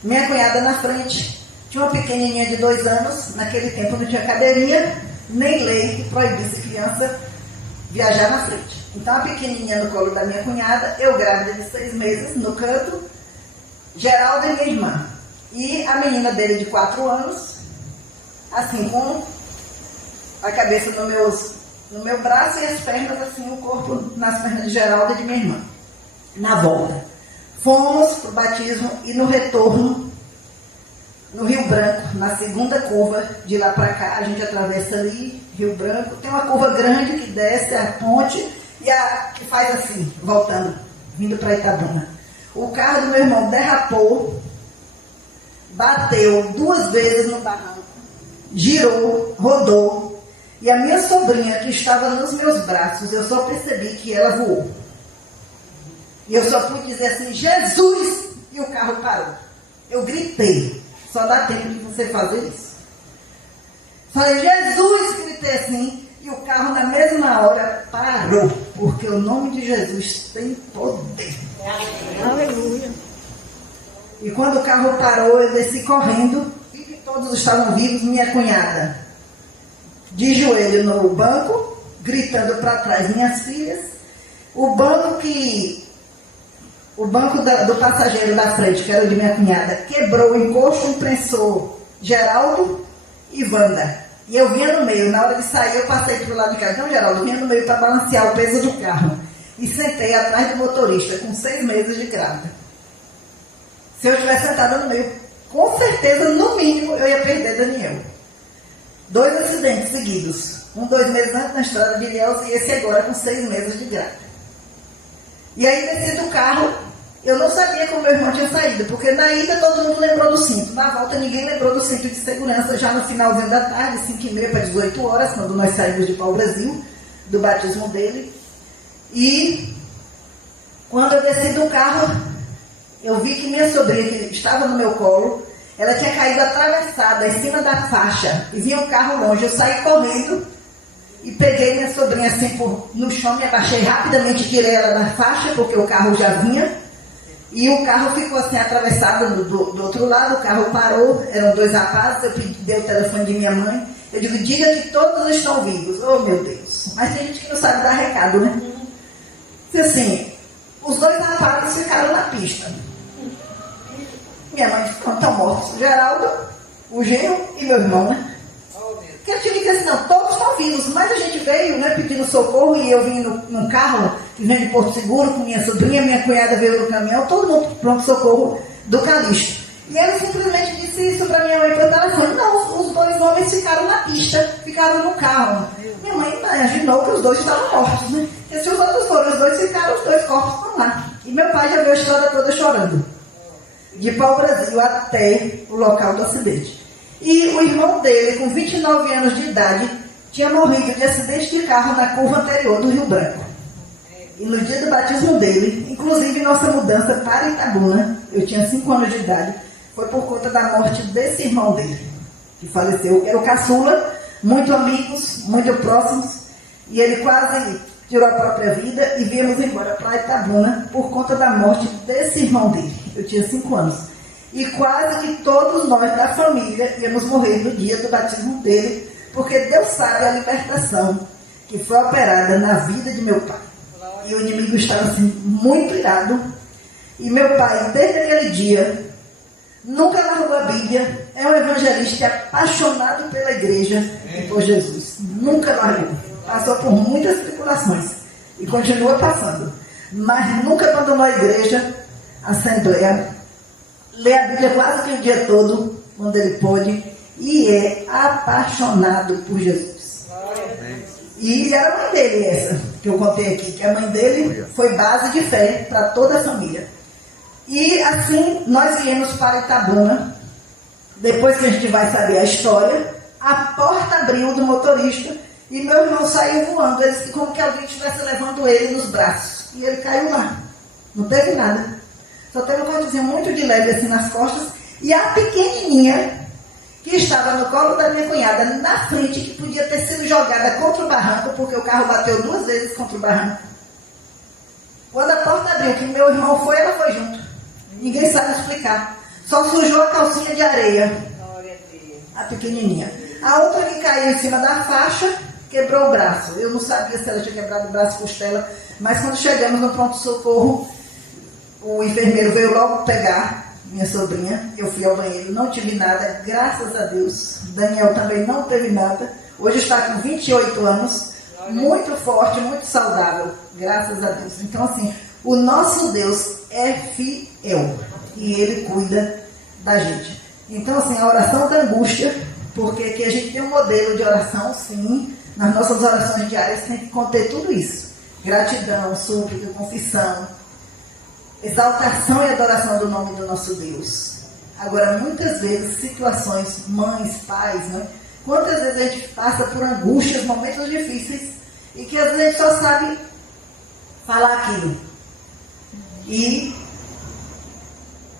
minha cunhada na frente, tinha uma pequenininha de 2 anos, naquele tempo não tinha cadeirinha, nem lei que proibisse criança viajar na frente. Então a pequenininha no colo da minha cunhada, eu grávida de 6 meses, no canto, Geraldo e minha irmã. E a menina dele de 4 anos, assim, com a cabeça no meu braço e as pernas, assim, o corpo nas pernas de Geraldo e de minha irmã. Na volta. Fomos para o batismo e no retorno, no Rio Branco, na segunda curva, de lá para cá, a gente atravessa ali, Rio Branco, tem uma curva grande que desce a ponte e a que faz assim, voltando, vindo para Itabuna. O carro do meu irmão derrapou, bateu 2 vezes no barranco, girou, rodou, e a minha sobrinha, que estava nos meus braços, eu só percebi que ela voou. E eu só pude dizer assim, Jesus! E o carro parou. Eu gritei, só dá tempo de você fazer isso. Falei, Jesus! Gritei assim, e o carro na mesma hora parou, porque o nome de Jesus tem poder. Aleluia. E quando o carro parou, eu desci correndo, vi que todos estavam vivos, minha cunhada de joelho no banco, gritando para trás minhas filhas, o banco do passageiro da frente, que era o de minha cunhada, quebrou o encosto, imprensou Geraldo e Wanda. E eu vinha no meio, na hora de sair eu passei para o lado de cá, então Geraldo, eu vinha no meio para balancear o peso do carro. E sentei atrás do motorista, com 6 meses de grávida. Se eu tivesse sentada no meio, com certeza, no mínimo, eu ia perder Daniel. 2 acidentes seguidos. 2 meses antes na estrada de Ilhéus e esse agora com 6 meses de grávida. E aí, desci do carro, eu não sabia como meu irmão tinha saído, porque na ida todo mundo lembrou do cinto. Na volta ninguém lembrou do cinto de segurança, já no finalzinho da tarde, 5h30 para 18 horas, quando nós saímos de Pau Brasil, do batismo dele. E quando eu desci do carro, eu vi que minha sobrinha, que estava no meu colo, ela tinha caído atravessada em cima da faixa e vinha o carro longe. Eu saí correndo e peguei minha sobrinha assim no chão, me abaixei rapidamente, tirei ela da faixa, porque o carro já vinha. E o carro ficou assim atravessado do outro lado, o carro parou, eram 2 rapazes, eu dei o telefone de minha mãe. Eu digo, diga que todos estão vivos. Oh, meu Deus. Mas tem gente que não sabe dar recado, né? Assim, os 2 rapazes ficaram na pista. Minha mãe disse, não, estão mortos. Geraldo, o genro e meu irmão, né? Porque eu tive que dizer assim, não, todos estão vivos, mas a gente veio, né, pedindo socorro e eu vim num carro que vem de Porto Seguro com minha sobrinha, minha cunhada veio no caminhão, todo mundo pronto socorro do Calixto. E ela simplesmente disse isso para minha mãe pelo telefone. Não, os 2 homens ficaram na pista, ficaram no carro. Minha mãe imaginou que os 2 estavam mortos, né? E se os outros foram, os 2 ficaram, os 2 corpos estão lá. E meu pai já viu a estrada toda chorando. De Pau Brasil até o local do acidente. E o irmão dele, com 29 anos de idade, tinha morrido de acidente de carro na curva anterior do Rio Branco. E no dia do batismo dele, inclusive nossa mudança para Itabuna, eu tinha 5 anos de idade, foi por conta da morte desse irmão dele, que faleceu. Era o caçula, muito amigos, muito próximos, e ele quase tirou a própria vida e viemos embora para Itabuna por conta da morte desse irmão dele. Eu tinha 5 anos. E quase que todos nós da família íamos morrer no dia do batismo dele, porque Deus sabe a libertação que foi operada na vida de meu pai. E o inimigo estava assim, muito irado. E meu pai, desde aquele dia, nunca largou a Bíblia. É um evangelista apaixonado pela igreja e por Jesus. Nunca largou. Passou por muitas tribulações e continua passando. mas nunca abandonou a igreja, a assembleia, lê a Bíblia quase que o dia todo, quando ele pode, e é apaixonado por Jesus. E era a mãe dele essa, que eu contei aqui, que a mãe dele foi base de fé para toda a família. E assim, nós viemos para Itabuna. Depois que a gente vai saber a história, a porta abriu do motorista e meu irmão saiu voando. Ele disse que como que alguém estivesse levando ele nos braços. E ele caiu lá. Não teve nada. Só teve uma cortezinha muito de leve assim nas costas. E a pequenininha, que estava no colo da minha cunhada, na frente, que podia ter sido jogada contra o barranco, porque o carro bateu 2 vezes contra o barranco. Quando a porta abriu, que meu irmão foi, ela foi junto. Ninguém sabe explicar. Só sujou a calcinha de areia. A pequenininha. A outra que caiu em cima da faixa, quebrou o braço. Eu não sabia se ela tinha quebrado o braço, costela. Mas quando chegamos no pronto-socorro, o enfermeiro veio logo pegar minha sobrinha. Eu fui ao banheiro, não tive nada, graças a Deus. Daniel também não teve nada. Hoje está com 28 anos, muito forte, muito saudável, graças a Deus. Então, assim, o nosso Deus é fiel e Ele cuida da gente. Então, assim, a oração da angústia, porque aqui a gente tem um modelo de oração, sim, nas nossas orações diárias tem que conter tudo isso. Gratidão, súplica, confissão, exaltação e adoração do nome do nosso Deus. Agora, muitas vezes, situações, mães, pais, né? Quantas vezes a gente passa por angústias, momentos difíceis, e que às vezes a gente só sabe falar aquilo. E,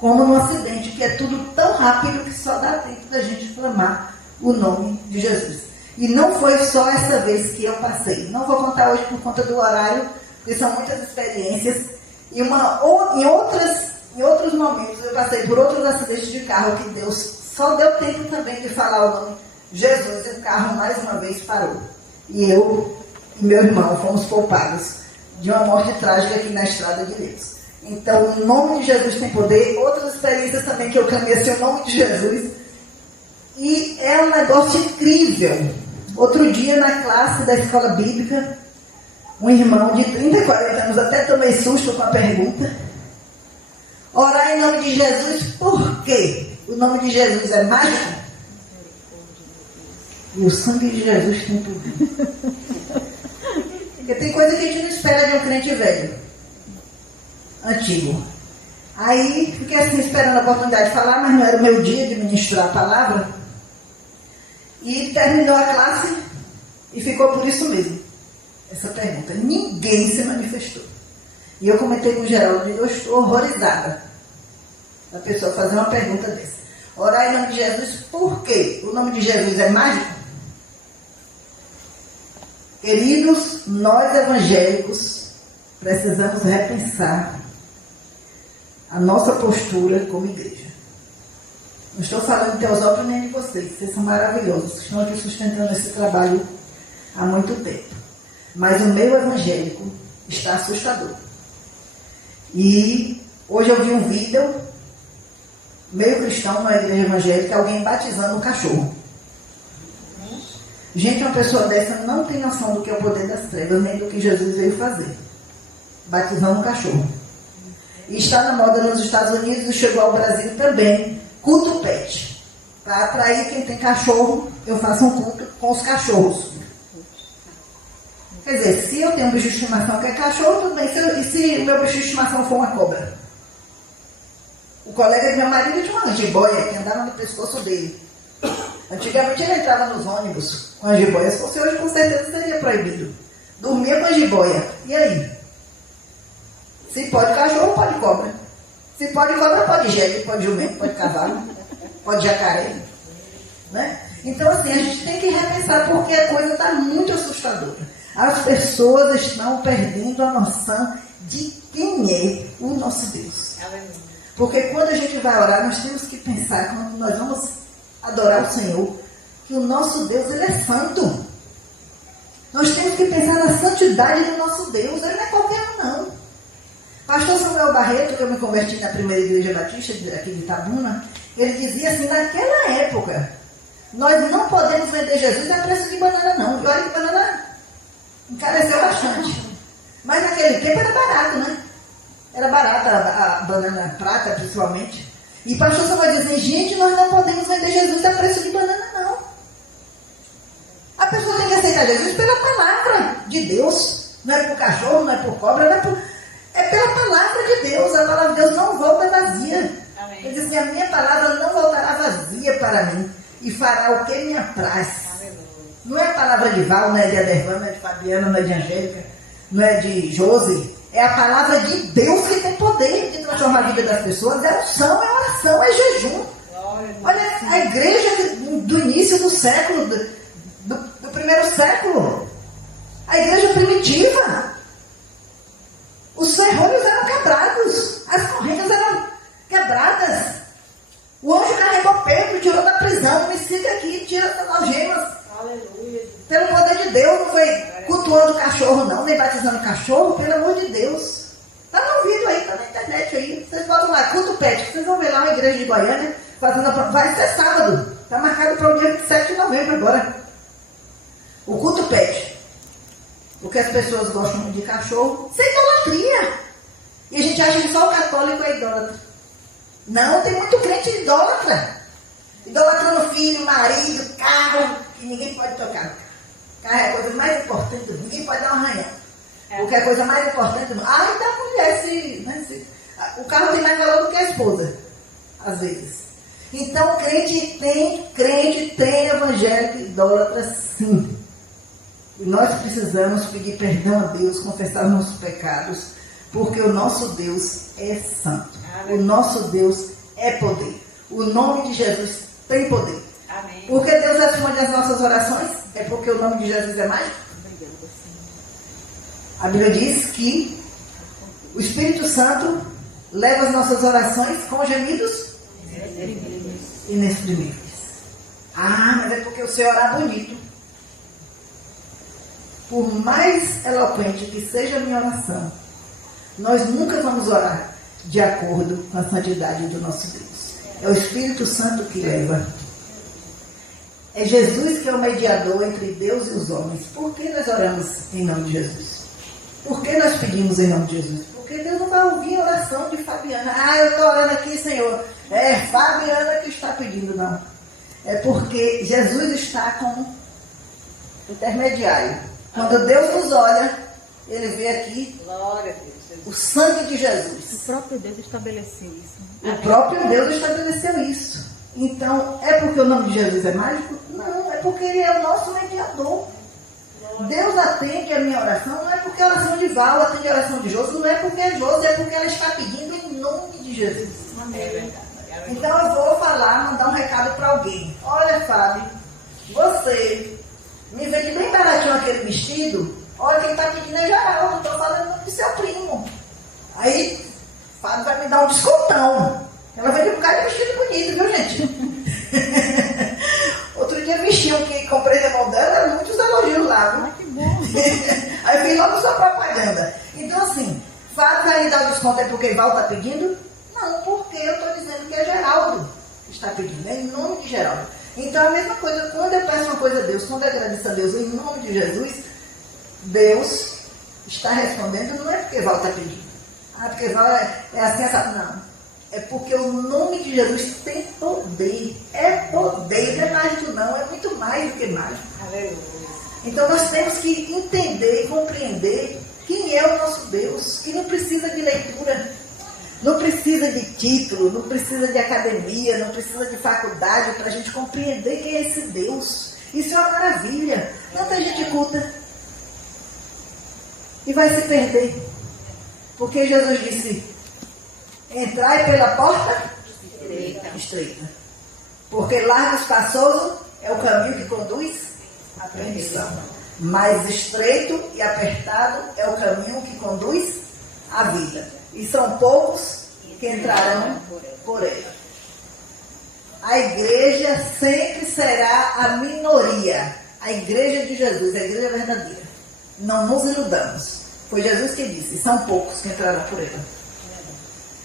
como no acidente, que é tudo tão rápido que só dá tempo da gente clamar o nome de Jesus. E não foi só essa vez que eu passei. Não vou contar hoje por conta do horário, porque são muitas experiências. E em outros momentos eu passei por outros acidentes de carro que Deus só deu tempo também de falar o nome Jesus, e o carro mais uma vez parou. E eu e meu irmão fomos poupados de uma morte trágica aqui na estrada de Deus. Então, o nome de Jesus tem poder. Outras experiências também que eu caminhei assim, o nome de Jesus. E é um negócio incrível. Outro dia, na classe da escola bíblica, um irmão de 30, 40 anos, até tomei susto com a pergunta. Orar em nome de Jesus, por quê? O nome de Jesus é mágico? E o sangue de Jesus tem poder. Porque tem coisa que a gente não espera de um crente velho, antigo. Aí fiquei assim esperando a oportunidade de falar, mas não era o meu dia de ministrar a palavra. E terminou a classe e ficou por isso mesmo. Essa pergunta. Ninguém se manifestou. E eu comentei com o Geraldo, eu estou horrorizada da pessoa fazer uma pergunta dessa. Orar em nome de Jesus, por quê? O nome de Jesus é mágico? Queridos, nós evangélicos precisamos repensar a nossa postura como igreja. Não estou falando de Teosópolis nem de vocês são maravilhosos, estão aqui sustentando esse trabalho há muito tempo. Mas o meio evangélico está assustador. E hoje eu vi um vídeo, meio cristão, na igreja evangélica, alguém batizando um cachorro. Gente, uma pessoa dessa não tem noção do que é o poder das trevas, nem do que Jesus veio fazer. Batizando um cachorro. E está na moda nos Estados Unidos e chegou ao Brasil também, culto pet. Para atrair quem tem cachorro, eu faço um culto com os cachorros. Quer dizer, se eu tenho um bicho de estimação que é cachorro, tudo bem. E se o meu bicho de estimação for uma cobra? O colega de meu marido tinha uma jiboia que andava no pescoço dele. Antigamente ele entrava nos ônibus com a jiboia. Se fosse hoje, com certeza seria proibido. Dormia com a jiboia. E aí? Se pode cachorro, pode cobra. Se pode cobra, pode jegue, pode jumento, pode cavalo, pode jacaré. Né? Então, assim, a gente tem que repensar porque a coisa está muito assustadora. As pessoas estão perdendo a noção de quem é o nosso Deus. Porque quando a gente vai orar, nós temos que pensar, quando nós vamos adorar o Senhor, que o nosso Deus, Ele é santo. Nós temos que pensar na santidade do nosso Deus. Ele não é qualquer um, não. Pastor Samuel Barreto, que eu me converti na primeira igreja batista aqui de Itabuna, ele dizia assim, naquela época, nós não podemos vender Jesus a preço de banana, não. E olha que banana encareceu bastante. Mas naquele tempo era barato, né? Era barata a banana prata, principalmente. E o pastor só vai dizer, gente, nós não podemos vender Jesus a preço de banana, não. A pessoa tem que aceitar Jesus pela palavra de Deus. Não é por cachorro, não é por cobra, não é por... É pela palavra de Deus. A palavra de Deus não volta vazia. Amém. Ele diz assim, a minha palavra não voltará vazia para mim. E fará o que me apraz. Aleluia. Não é a palavra de Val, não é de Adervan, não é de Fabiana, não é de Angélica, não é de Josi. É a palavra de Deus que tem poder de transformar a vida das pessoas. É oração, é oração, é jejum. Olha, a igreja do início do século, do primeiro século, a igreja primitiva, os ferrolhos eram quebrados, as correntes eram quebradas. O anjo carregou Pedro, tirou da prisão, me siga aqui, tira das algemas. Aleluia. Pelo poder de Deus, não foi cultuando cachorro, não, nem batizando cachorro, pelo amor de Deus. Está no vídeo aí, está na internet aí. Vocês botam lá, culto pet, vocês vão ver lá uma igreja de Goiânia, vai ser sábado. Está marcado para o dia 27 de novembro agora. O culto pet. Porque as pessoas gostam muito de cachorro, sem idolatria. E a gente acha que só o católico é idólatra. Não, tem muito crente idólatra. Idolatrando filho, marido, carro, que ninguém pode tocar. Carro é a coisa mais importante do mundo, ninguém pode dar um arranhão. Porque é a coisa mais importante do mundo. Ah, então a mulher, o carro tem mais valor do que a esposa, às vezes. Então, crente tem evangélico idólatra, sim. E nós precisamos pedir perdão a Deus, confessar nossos pecados, porque o nosso Deus é santo. Amém. O nosso Deus é poder. O nome de Jesus tem poder. Amém. Porque Deus responde as nossas orações? É porque o nome de Jesus é mágico? A Bíblia diz que o Espírito Santo leva as nossas orações com gemidos inexprimíveis. Ah, mas é porque o Senhor orar bonito. Por mais eloquente que seja a minha oração, nós nunca vamos orar de acordo com a santidade do nosso Deus. É o Espírito Santo que leva. É Jesus que é o mediador entre Deus e os homens. Por que nós oramos em nome de Jesus? Por que nós pedimos em nome de Jesus? Porque Deus não vai ouvir a oração de Fabiana. Ah, eu estou orando aqui, Senhor. É Fabiana que está pedindo, não. É porque Jesus está como intermediário. Quando Deus nos olha, Ele vê aqui o sangue de Jesus. O próprio Deus estabeleceu isso. O próprio Deus estabeleceu isso. Então, é porque o nome de Jesus é mágico? Não, é porque Ele é o nosso mediador. Deus atende a minha oração, não é porque a oração de Val atende a oração de Josi, não é porque é Josi, é porque ela está pedindo em nome de Jesus. Então eu vou falar, mandar um recado para alguém. Olha, Fábio, você me vende bem baratinho aquele vestido. Olha, quem está pedindo é Geraldo, estou falando do seu primo. Aí, Fábio vai me dar um descontão. Ela vende um bocado de vestido bonito, viu, gente? Outro dia vesti um que comprei na mão dela, muitos elogios lá, viu? Ah, que bom. Aí eu fiz logo sua propaganda. Então, assim, Fábio vai me dar o desconto é porque Val está pedindo? Não, porque eu estou dizendo que é Geraldo que está pedindo, é em nome de Geraldo. Então, a mesma coisa, quando eu peço uma coisa a Deus, quando eu agradeço a Deus em nome de Jesus, Deus está respondendo, não é porque Val está pedindo. Ah, porque Val é assim, essa. Não. É porque o nome de Jesus tem poder. É poder, não é mágico não, é muito mais do que mágico. Aleluia. Então nós temos que entender e compreender quem é o nosso Deus, que não precisa de leitura, não precisa de título, não precisa de academia, não precisa de faculdade para a gente compreender quem é esse Deus. Isso é uma maravilha. Tanta gente culta e vai se perder. Porque Jesus disse: entrai pela porta estreita. Porque largo e espaçoso é o caminho que conduz à perdição. Mais estreito e apertado é o caminho que conduz à vida. E são poucos que entrarão por ele. A igreja sempre será a minoria. A igreja de Jesus, a igreja verdadeira. Não nos iludamos. Foi Jesus que disse, são poucos que entrarão por ele.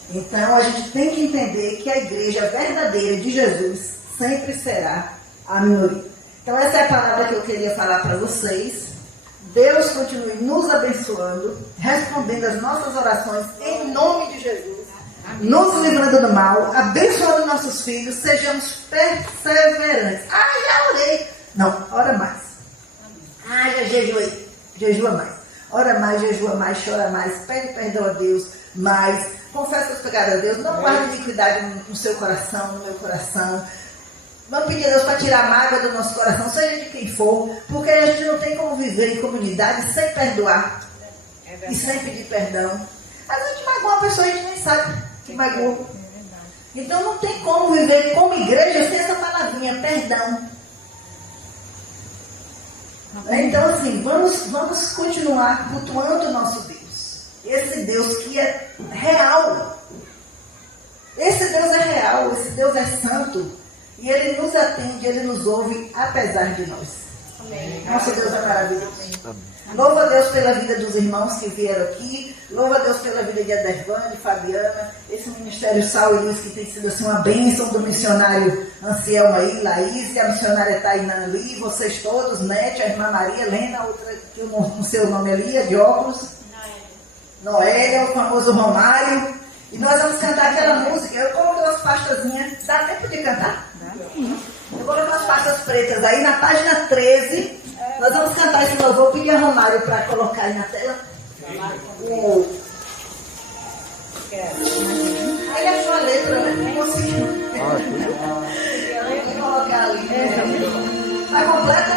Então, a gente tem que entender que a igreja verdadeira de Jesus sempre será a minoria. Então, essa é a palavra que eu queria falar para vocês. Deus continue nos abençoando, respondendo as nossas orações em nome de Jesus, nos livrando do mal, abençoando nossos filhos, sejamos perseverantes. Já orei. Não, ora mais. Já jejuei. Jejua mais. Ora mais, jejua mais, chora mais, pede perdão a Deus mais, confessa os pecados a Deus, não guarde iniquidade no seu coração, no meu coração. Vamos pedir a Deus para tirar a mágoa do nosso coração, seja de quem for, porque a gente não tem como viver em comunidade sem perdoar e sem pedir perdão. Às vezes a gente magoa uma pessoa e a gente nem sabe que magoou. Então não tem como viver como igreja sem essa palavrinha, perdão. Então assim, vamos continuar cultuando o nosso Deus. Esse Deus que é real. Esse Deus é real, esse Deus é santo. E Ele nos atende, Ele nos ouve, apesar de nós. Amém. Nosso Deus é maravilhoso. Amém. Louva a Deus pela vida dos irmãos que vieram aqui. Louva a Deus pela vida de Adervane, de Fabiana. Esse Ministério Sal e Luz que tem sido assim, uma bênção do missionário Anselmo aí, Laís, e a missionária Tainã ali. Vocês todos, Nete, a irmã Maria, Helena, outra que eu não sei o nome ali, de óculos. Noélia, o famoso Romário. E nós vamos cantar aquela música. Eu coloquei umas pastazinhas. Dá tempo de cantar? Eu coloquei umas pastas pretas aí na página 13. Nós vamos cantar esse louvor. Eu pedi a Romário para colocar aí na tela. Aí a sua letra, né? Não consigo. Vou colocar ali. Tá completa?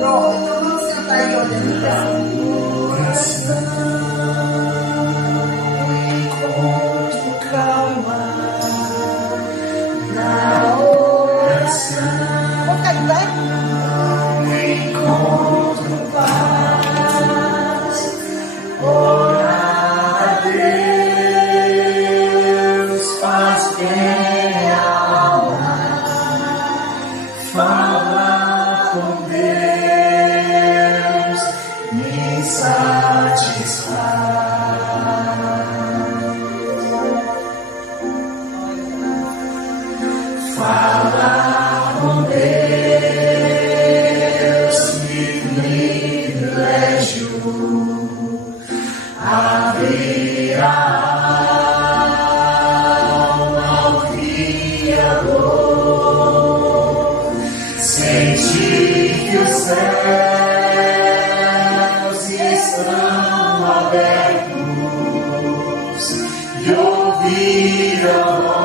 Pronto. Então vamos cantar aí olhando para cima. Calma na oração. Vamos ficar de pé? Encontro paz, orar a Deus faz bem a alma, falar com Deus me satisfaz. Falar com Deus, que privilégio, abrir a alma ao Criador, sentir que os céus estão abertos e ouvir a voz